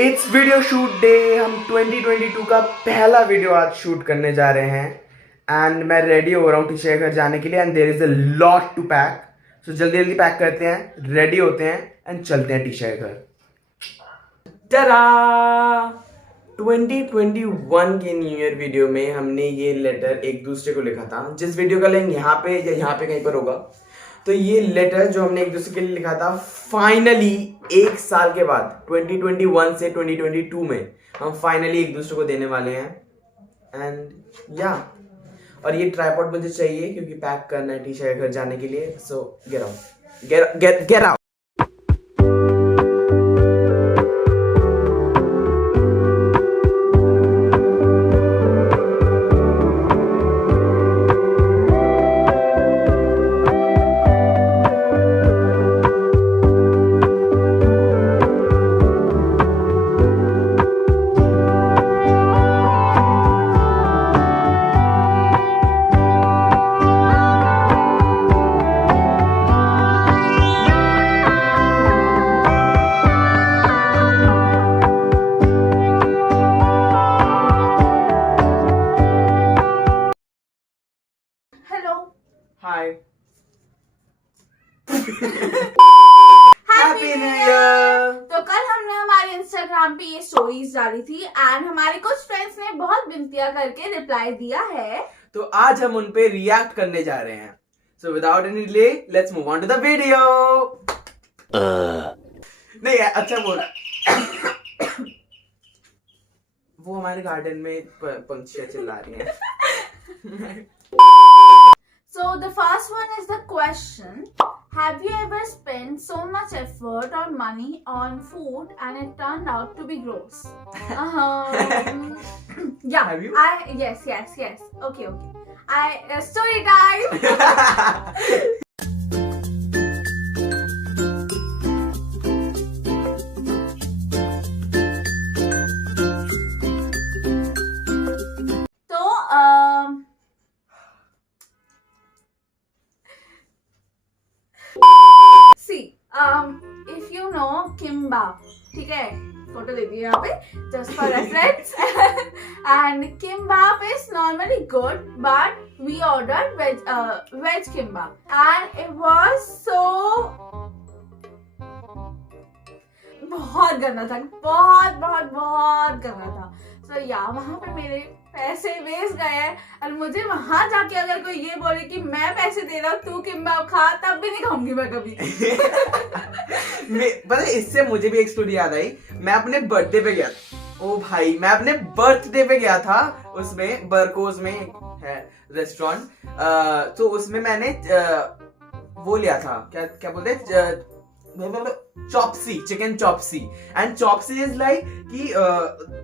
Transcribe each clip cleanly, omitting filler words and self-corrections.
It's video shoot day. हम 2022 का पहला वीडियो आज शूट करने जा रहे हैं एंड मैं रेडी हो रहा हूँ टीचर घर जाने के लिए and there is a lot to pack. So जल्दी जल्दी पैक करते हैं, रेडी होते हैं एंड चलते हैं टीचर घर। टरा 2021 के न्यू ईयर वीडियो में हमने ये लेटर एक दूसरे को लिखा था, जिस वीडियो का लिंक यहाँ पे या यहाँ पे कहीं पर होगा। तो ये लेटर जो हमने एक दूसरे के लिए लिखा था, फाइनली एक साल के बाद 2021 से 2022 में हम फाइनली एक दूसरे को देने वाले हैं एंड या और ये ट्राइपॉड मुझे चाहिए क्योंकि पैक करना है टीचर के घर जाने के लिए। सो get out, get out. Hi. Happy New Year. तो कल हमने हमारे इंस्टाग्राम पे ये स्टोरीज डाली थी एंड हमारे कुछ फ्रेंड्स ने बहुत विनतियां करके रिप्लाई दिया है, तो आज हम उन पे रिएक्ट करने जा रहे हैं। So without any delay let's move on to the video. नहीं अच्छा बोल। वो हमारे गार्डन में पंछियां चिल्ला रही हैं। So the first one is the question: have you ever spent so much effort or money on food and it turned out to be gross? Yeah. Have you? Yes. Okay. Story time. If you know kimbap, ठीक है, photo दे दी यहाँ पे just for reference. And kimbap is normally good, but we ordered veg kimbap and it was so बहुत गंदा था, बहुत गंदा था। So वहाँ पे मेरे पैसे वेस्ट गए हैं और मुझे वहां जाके अगर कोई ये बोले कि मैं पैसे दे रहा हूँ तू किम्बाप खा, तब भी नहीं खाऊंगी मैं कभी। पता है, इससे मुझे भी एक स्टोरी याद आई। मैं अपने बर्थडे पे गया था। ओ भाई, मैं अपने बर्थडे पे गया था। उसमें बरकोज में है रेस्टोरेंट, तो उसमें मैंने वो लिया था, क्या बोलते chop suey, chicken chop suey. And chop suey is like कि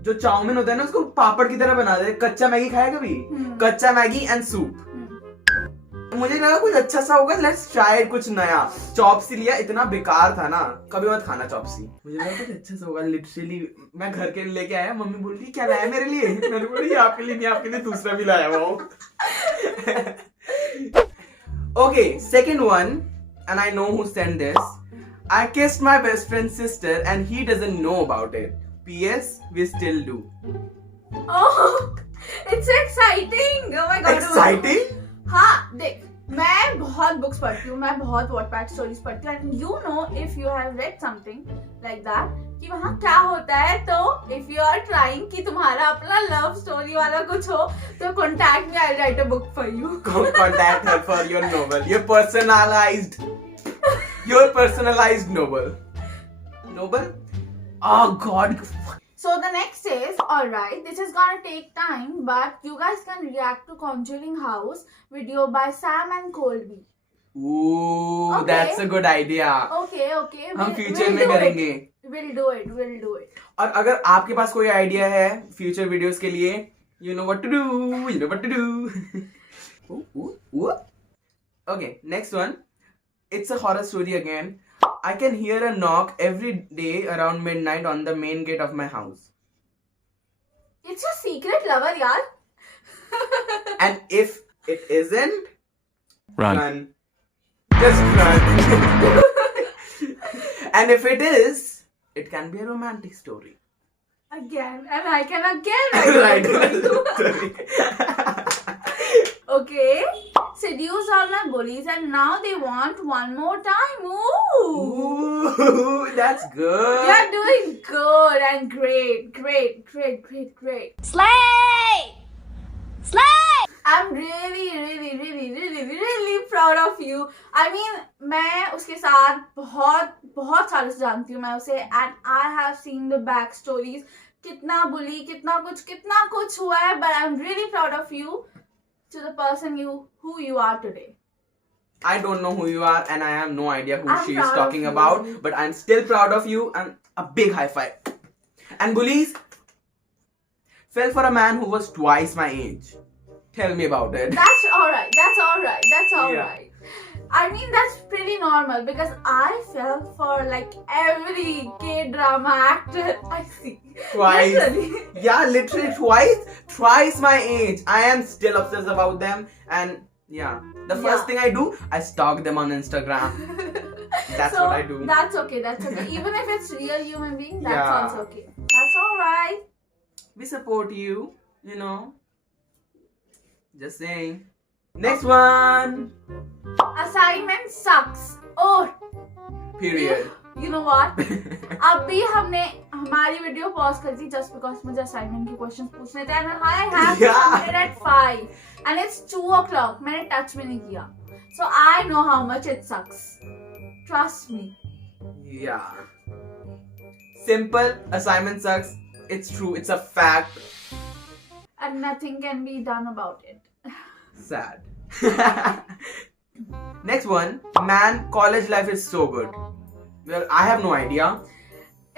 जो चाउमीन होता है ना उसको पापड़ की तरह बना दे। कच्चा मैगी खाया कभी? कच्चा मैगी एंड सूप। मुझे लगा कुछ अच्छा सा होगा, लेट्स ट्राई कुछ नया। चॉपसी लिया, इतना बेकार था ना, कभी मत खाना चॉपसी। मुझे लगा कुछ अच्छा सा होगा। लिटरली मैं घर के लेके आया, मम्मी बोल रही क्या लाया मेरे लिए? मैंने बोली आपके लिए नहीं, आपके लिए दूसरा भी लाया हुआ हूँ। Okay, second one, and I know who send this. I kissed my best friend's sister and he doesn't know about it. P.S. We still do. Oh, it's exciting. Oh my god. Exciting? हाँ, देख, मैं बहुत books पढ़ती हूँ, मैं बहुत Wattpad stories पढ़ती हूँ and you know if you have read something like that कि वहाँ क्या होता है। तो if you are trying कि तुम्हारा अपना लव स्टोरी वाला कुछ हो तो contact me, I'll write a book for you. Contact her for your novel. Your personalized novel. Oh God. So the next is, alright, this is gonna take time, but you guys can react to Conjuring House video by Sam and Colby. Ooh, Okay. That's a good idea. Okay. हम future में करेंगे। We'll do it. और अगर आपके पास कोई idea है future videos के लिए, you know what to do. Okay, next one. It's a horror story again. I can hear a knock every day around midnight on the main gate of my house. It's your secret lover, yaar. And if it isn't, Run. Just run. And if it is, it can be a romantic story. Again, and I can again Right. write. Okay. Seduce all my bullies, and now they want one more time. Ooh. Ooh, that's good. You're doing good and great. Slay! Slay! I'm really proud of you. I mean, मैं उसके साथ बहुत सालों से जानती हूँ मैं उसे, and I have seen the back stories. कितना बुली, कितना कुछ हुआ है, but I'm really proud of you to the person who you are today. I don't know who you are, and I have no idea who I'm she is proud of talking you. about, but I'm still proud of you, and a big high five. And bullies fell for a man who was twice my age. Tell me about it. That's alright. Yeah. I mean, that's pretty normal because I fell for like every K-drama actor I see. Twice. Literally. Yeah, literally twice my age. I am still obsessed about them, and yeah, the first Yeah. thing I do, I stalk them on Instagram. That's So, what I do. That's okay. Even if it's real human being, that's Yeah. also okay. That's alright. We support you, you know. Just saying. Next one. Assignment sucks. Oh, Period. you know what? अभी हमने हमारी video pause कर दी just because मुझे assignment के questions पूछने थे and I have Yeah. submitted at 5 and it's 2 o'clock. मैंने touch में नहीं किया. So I know how much it sucks. Trust me. Yeah. Simple. Assignment sucks. It's true. It's a fact. And nothing can be done about it. Sad. Next one. Man, college life is so good. Well, I have no idea.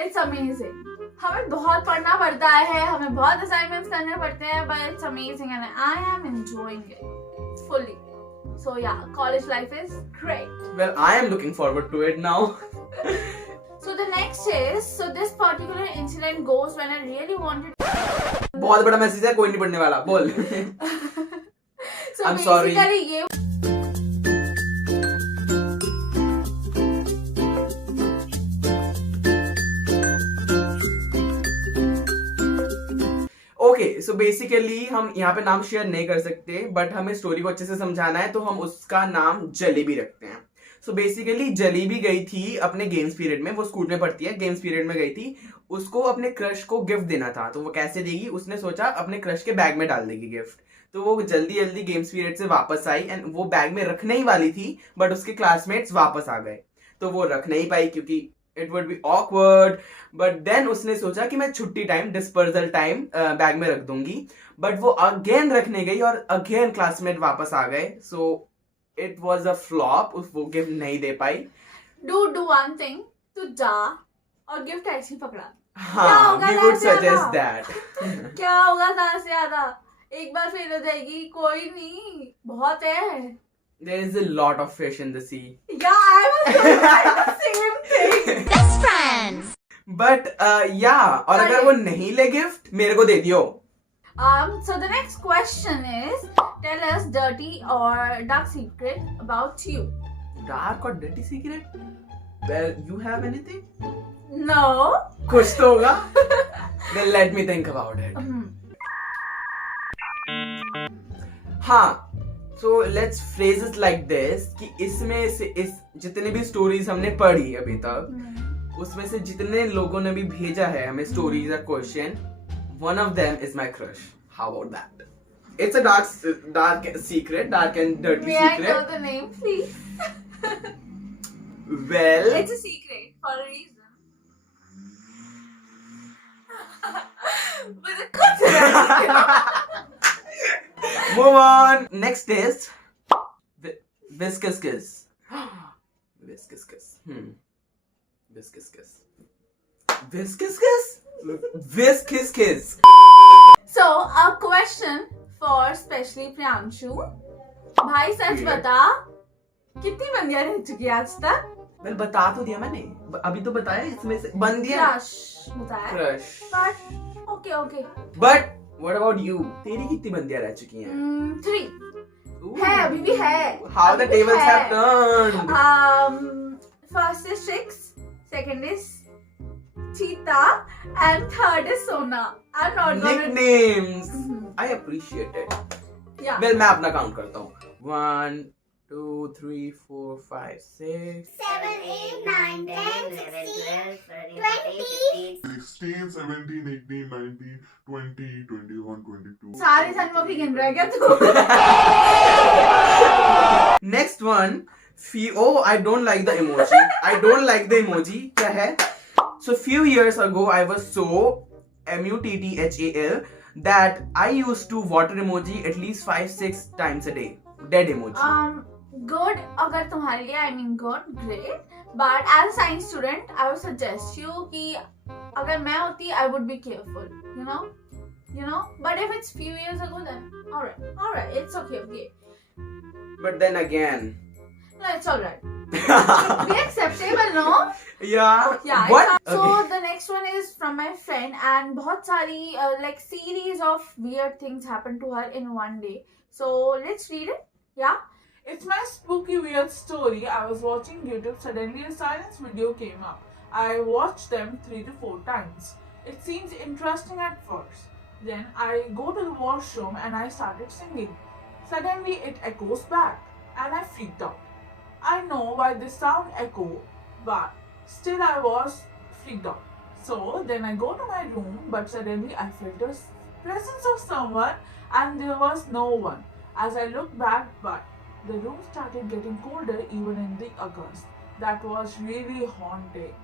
It's amazing. हमें बहुत पढ़ना पड़ता है, हमें बहुत assignments करने पड़ते हैं, but it's amazing and I am enjoying it fully. So yeah, college life is great. Well, I am looking forward to it now. So the next is, so this particular incident goes when I really wanted. बहुत बड़ा message है, कोई नहीं पढ़ने वाला. बोल. So I'm sorry. basically ये okay, so basically हम यहाँ पे नाम शेयर नहीं कर सकते, बट हमें स्टोरी को अच्छे से समझाना है, तो हम उसका नाम जलेबी रखते हैं. सो बेसिकली जलेबी गई थी अपने गेम्स पीरियड में, वो स्कूल में पढ़ती है, गेम्स पीरियड में गई थी, उसको अपने क्रश को गिफ्ट देना था. तो वो कैसे देगी, उसने सोचा अपने क्रश के बैग में डाल देगी गिफ्ट. तो वो जल्दी गेम्स पीरियड से वापस आई एंड वो बैग में रखने ही वाली थी, बट उसके क्लासमेट्स वापस आ गए, तो वो रख नहीं पाई क्योंकि it would be awkward. But then उसने सोचा कि मैं छुट्टी टाइम, डिस्पर्सल टाइम बैग में रख दूंगी, बट वो अगेन रखने गई और अगेन क्लासमेट वापस आ गए. So it was a flop. वो गिफ्ट नहीं दे पाई. do one thing, तू जा और गिफ्ट ऐसे ही पकड़ा. हाँ, होगा वी वुड ना ज्यादा? Suggest that. क्या होगा ज्यादा से ज्यादा, एक बार फेल हो जाएगी, कोई नहीं, बहुत है. There is a lot of fish in the sea. Yeah, I was doing the same thing. Best friends! But yeah, और अगर वो नहीं ले गिफ्ट, मेरे को दे दियो. So the next question is, tell us dirty or dark secret about you. Dark or dirty secret? Well, you have anything? No. कुछ तो होगा. Then let me think about it. हाँ, so let's phrase it like this कि इसमें से इस जितने भी स्टोरीज हमने पढ़ी अभी तक, उसमें से जितने लोगों ने भी भेजा है हमें स्टोरीज या question, one of them is my crush. How about that? It's a dark secret, dark and dirty May I secret. know the name, please? Well, It's a secret for a reason. मुझे कुछ नहीं. move on. Next is Viscous Kiss. Viscous Kiss. Viscous Kiss. Viscous Kiss? Viscous Kiss. So a question for especially Priyanshu. भाई सच बता, कितनी बंदियां रह चुकी है आज तक? Well, बता तो दिया मैंने. अभी तो बताया इसमें से बंदियां. Crush बताया. Crush. But okay. But what about you? तेरी कितनी बंदियां रह चुकी हैं? 3. Ooh. है, अभी भी है. How the अभी भी tables है. have turned. First is 6, second is Cheetah, and third is Sona. I'm not gonna. Nicknames. Mhm. I appreciate it. Yeah. Well, मैं अपना काउंट करता हूँ. 1, 2, 3, 4, 5, 6. 7, 8, 9, 10, 11, 12, 13, 14, 16, 17, 18, 19, 20, 21, 22. सारे जन्मों की गिन रहा है क्या तू? Next one. Oh, I don't like the emoji. I don't like the emoji. क्या है? So few years ago, I was so mutthal that I used to water emoji at least 5-6 times a day. Dead emoji. Good अगर तुम्हारे लिए I mean good, great. But as a science student, I would suggest you कि अगर मैं होती I would be careful, you know. But if it's few years ago, then alright, it's okay. But then again. No, it's alright. Be acceptable, no? Yeah. Yeah. What? So Okay. the next one is from my friend, and बहुत सारी like series of weird things happened to her in one day. So let's read it. Yeah. It's my spooky weird story. I was watching YouTube, suddenly a silence video came up. I watched them 3 to 4 times. It seems interesting at first. Then I go to the washroom and I started singing. Suddenly it echoes back and I freaked out. I know why this sound echo, but still I was freaked out. So then I go to my room, but suddenly I felt the presence of someone and there was no one. As I looked back, but the room started getting colder even in the August. That was really haunting.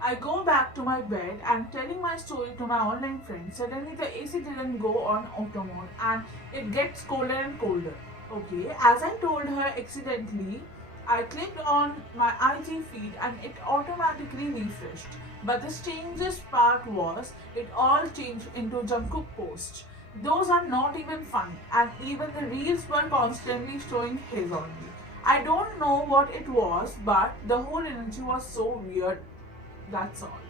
I go back to my bed and telling my story to my online friends. Suddenly the AC didn't go on auto mode and it gets colder and colder. Okay, as I told her accidentally, I clicked on my IG feed and it automatically refreshed. But the strangest part was it all changed into Jungkook posts. Those are not even fun, and even the reels were constantly showing his only. I don't know what it was, but the whole energy was so weird. That's all.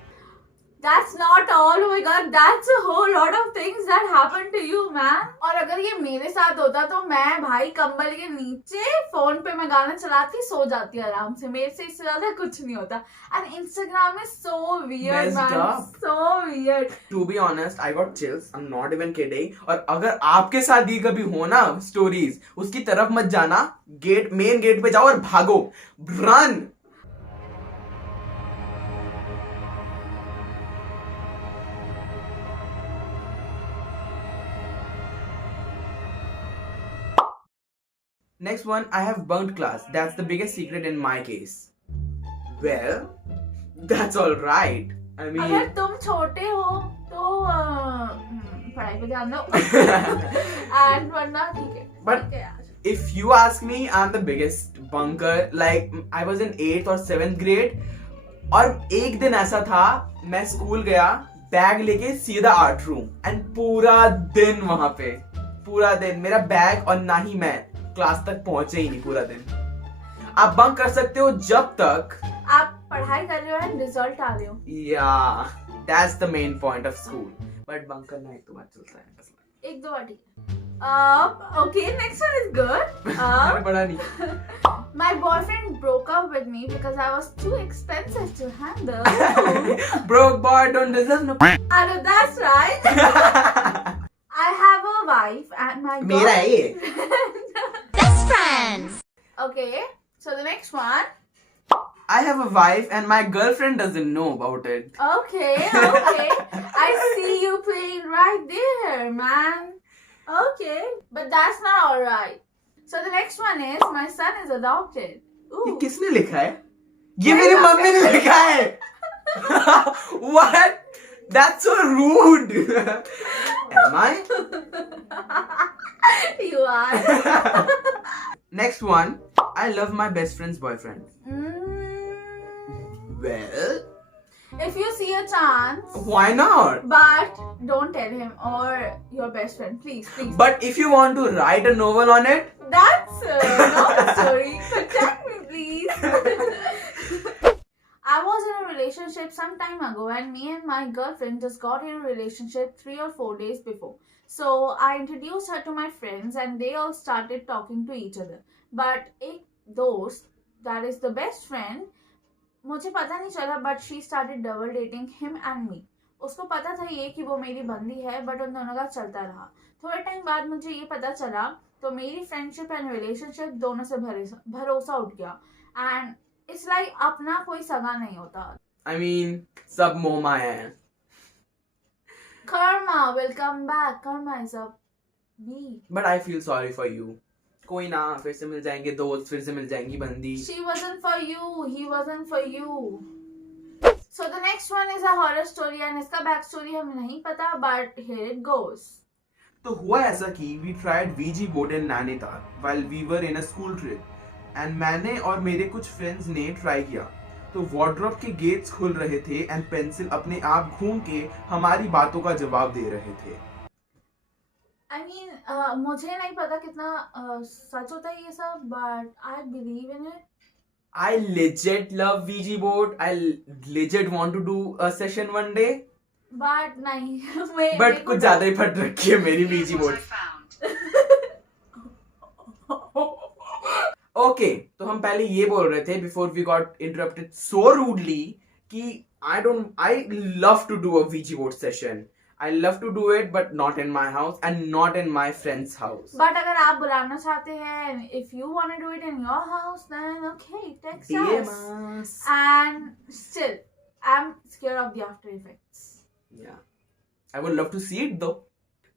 That's not all. Oh my god, that's a whole lot of things that happened to you, man. और अगर ये मेरे साथ होता तो मैं भाई कंबल के नीचे फोन पे मैं गाना चलाती सो जाती आराम से. मेरे से इससे ज्यादा कुछ नहीं होता. And Instagram is so weird, Messed man. up. So weird. To be honest, I got chills. I'm not even kidding. और अगर आपके साथ ये कभी हो ना स्टोरीज, उसकी तरफ मत जाना. मेन गेट पे जाओ और भागो. Run. Next one, I have bunked class. That's the biggest secret in my case. Well, that's all right. I अगर mean, तुम छोटे हो तो पढ़ाई पे ध्यान दो. And वरना ठीक है. But- ठीक है यार. if you ask me, I'm the biggest bunker. Like, I was in 8th or 7th grade. और एक दिन ऐसा था, मैं स्कूल गया, बैग लेके सीधा आर्ट रूम, एंड पूरा दिन वहां पे, पूरा दिन मेरा बैग और ना ही मैं क्लास तक पहुंचे ही नहीं पूरा दिन. आप बंक कर सकते हो जब तक, आप पढ़ाई कर रहे हो एंड रिजल्ट आ रहे हो. yeah, that's the main point of school. But bunk करना एक तो बात चलता है. एक दो बार ठीक है. Okay, next one is good. मैंने पढ़ा नहीं. My boyfriend broke up with me because I was too expensive to handle. Broke boy don't deserve no. I know that's right. I have a wife and my मेरा है ये. Best friends. Okay, so the next one. I have a wife and my girlfriend doesn't know about it. Okay. I see you playing right there, man. Okay, but that's not alright. So the next one is my son is adopted. ये Ooh. किसने लिखा है? ये मेरी mummy ने लिखा है. What? That's so rude. Am I? You are. Next one. I love my best friend's boyfriend. Well, If you see a chance, why not? but don't tell him or your best friend, please. But if you want to write a novel on it, That's not a story. Contact me, please. I was in a relationship some time ago, and me and my girlfriend just got in a relationship 3 or 4 days before. So I introduced her to my friends, and they all started talking to each other. But ek dost, that is the best friend, मुझे पता नहीं चला but she started double dating him and me. उसको पता था ये कि वो मेरी बंदी है बट उन दोनों का चलता रहा. थोड़े टाइम बाद मुझे ये पता चला तो मेरी फ्रेंडशिप एंड रिलेशनशिप दोनों से भरोसा उठ गया. एंड इट्स लाइक अपना कोई सगा नहीं होता. I mean, सब मोह माया है. Karma will come back. Karma is a bee. But I feel sorry for you. कोई ना, फिर से मिल जाएंगे दोस्त, फिर से मिल जाएंगी बंदी. She wasn't for you. He wasn't for you. So the next one is a horror story and इसका back story हमें नहीं पता but here it goes. तो हुआ ऐसा कि we tried VG board in Nainital while we were in a school trip and मैंने और मेरे कुछ फ्रेंड्स ने ट्राई किया. तो वार्डरोब के गेट्स खुल रहे थे एंड पेंसिल अपने आप घूम के हमारी बातों का जवाब दे रहे थे. I mean, मुझे नहीं पता कितना सच होता है ये सब but I believe in it. I legit love VG board. I legit want to do a session one day. But नहीं. But कुछ ज्यादा ही फट रखी है मेरी VG board. ओके, तो हम पहले ये बोल रहे थे before we got interrupted so rudely कि I love to do a VG board session. I love to do it but not in my house and not in my friend's house. But अगर आप बुलाना चाहते हैं, if you want to do it in your house, then okay, text DM us. us. And still, I'm scared of the after effects. Yeah. I would love to see it though.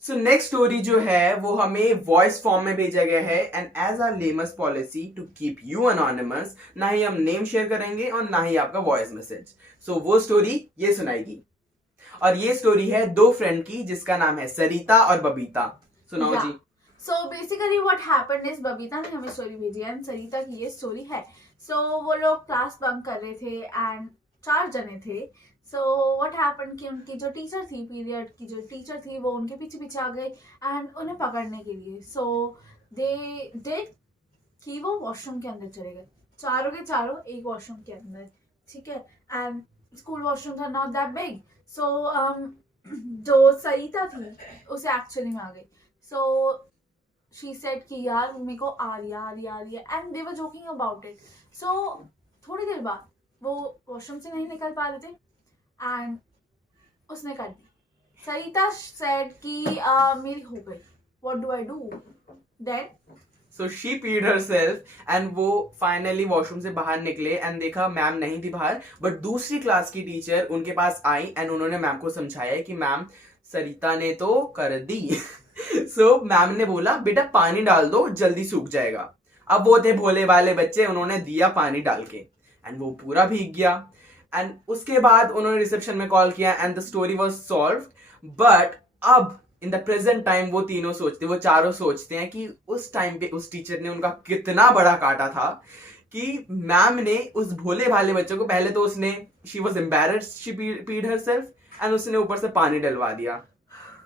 So next story जो है वो हमें voice form में भेजा गया है and as our लेमस policy to keep you anonymous, ना ही हम नेम शेयर करेंगे और ना ही आपका वॉइस मैसेज. सो वो स्टोरी ये सुनाएगी और ये स्टोरी है दो फ्रेंड की जिसका नाम है सरिता और बबीता. सुनाओ Yeah. Ji. So basically what happened is Babita ने हमें स्टोरी भेजी है and सरिता की ये स्टोरी है. So वो लोग क्लास बंक कर रहे थे and 4 जने थे. So what happened कि उनकी जो टीचर थी, पीरियड की जो टीचर थी, वो उनके पीछे पीछे आ गई एंड उन्हें पकड़ने के लिए. So they did कि वो वॉशरूम के अंदर चले गए. चारों के चारों एक वॉशरूम के अंदर, ठीक है. एंड स्कूल वॉशरूम था नॉट दैट बिग. सो जो सरिता थी उसे एक्चुअली में आ गई. सो शी सेड कि यार मेरे को आ रही है and they were joking about it. So थोड़ी देर बाद वो वॉशरूम से नहीं निकल पा रहे थे एंड उसने कर दी. सरिता सेड कि मेरी हो गई, what do I do then. So she peed herself and वो फाइनली वॉशरूम से बाहर निकले एंड देखा मैम नहीं थी बाहर बट दूसरी क्लास की टीचर उनके पास आई एंड उन्होंने मैम को समझाया कि मैम सरिता ने तो कर दी. सो मैम ने बोला बेटा पानी डाल दो जल्दी सूख जाएगा. अब वो थे भोले वाले बच्चे, उन्होंने दिया पानी डाल के एंड वो पूरा भीग गया. एंड उसके बाद उन्होंने रिसेप्शन में कॉल किया and the story was solved. But अब इन द प्रेजेंट टाइम वो चारों सोचते हैं कि उस टाइम पे उस टीचर ने उनका कितना बड़ा काटा था कि मैम ने उस भोले भाले बच्चों को पहले तो उसने she was embarrassed, she peed herself and उसने ऊपर से पानी डलवा दिया.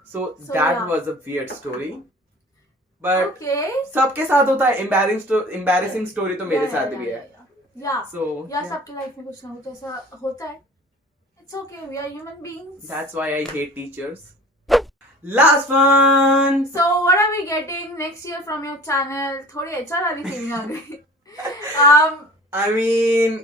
So that was a weird story but okay. सबके साथ होता है. एम्बैरेसिंग स्टोरी तो मेरे साथ भी है. So यार सबकी लाइफ में कुछ ना कुछ ऐसा होता है. It's okay, we are human beings. that's why I hate teachers. Last one. So what are we getting next year from your channel? थोड़ी HR वाली फीलिंग आ गई. I mean,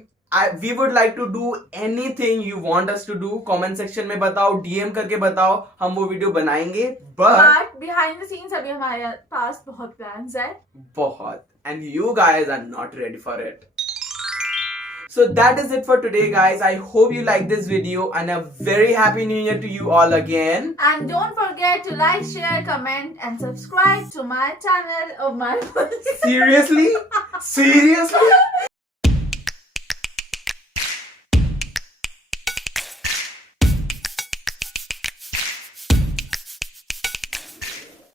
we would like to do anything you want us to do. Comment section में बताओ, DM करके बताओ, हम वो video बनाएंगे. But behind the scenes अभी हमारे पास बहुत plans है. बहुत, and you guys are not ready for it. So that is it for today, guys. I hope you like this video and a very happy new year to you all again. And don't forget to like, share, comment and subscribe to my channel of my Seriously? Seriously?